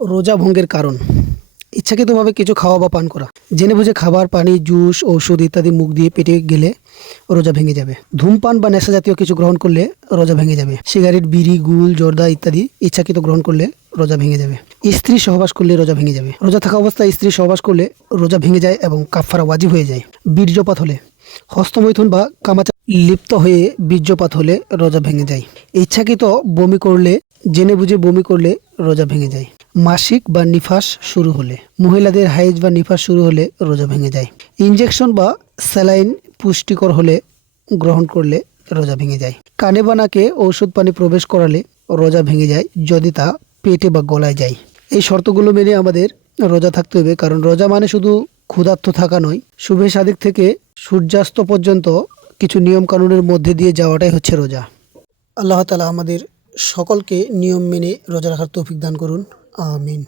রোজা ভঙ্গের কারণ। ইচ্ছাকৃতভাবে কিছু খাওয়া বা পান করা। জেনে বুঝে খাবার, পানি, জুস, ঔষধ ইত্যাদি মুখ দিয়ে পেটে গেলে রোজা ভেঙে যাবে। ধূমপান বা নেশা জাতীয় কিছু গ্রহণ করলে রোজা ভেঙে যাবে। সিগারেট, বিড়ি, গুল, জর্দা ইত্যাদি ইচ্ছাকৃত গ্রহণ করলে রোজা ভেঙে যাবে। স্ত্রী সহবাস করলে রোজা ভেঙে যাবে। রোজা থাকা অবস্থায় স্ত্রী সহবাস করলে রোজা ভেঙে যায় এবং কাফারা ওয়াজিব হয়ে যায়। বীর্যপাত হলে, হস্তমৈথুন বা কামাচা লিপ্ত হয়ে বীর্যপাত হলে রোজা ভেঙে যায়। ইচ্ছাকৃত বমি করলে, জেনে বুঝে বমি করলে রোজা ভেঙে যায়। মাসিক বা নিফাস শুরু হলে, মহিলাদের হাইজ বা নিফাস শুরু হলে রোজা ভেঙে যায়। ইনজেকশন বা স্যালাইন পুষ্টিকর হলে গ্রহণ করলে রোজা ভেঙে যায়। কানে বা নাকে ঔষধ পানি প্রবেশ করালে রোজা ভেঙে যায় যদি তা পেটে বা গলায় যায়। এই শর্তগুলো মেনে আমাদের রোজা থাকতে হবে, কারণ রোজা মানে শুধু ক্ষুধার্ত থাকা নয়, শুভে সাদিক থেকে সূর্যাস্ত পর্যন্ত কিছু নিয়ম কানুনের মধ্যে দিয়ে যাওয়াটাই হচ্ছে রোজা। আল্লাহ তাআলা আমাদের সকলকে নিয়ম মেনে রোজা রাখার তৌফিক দান করুন। আমিন।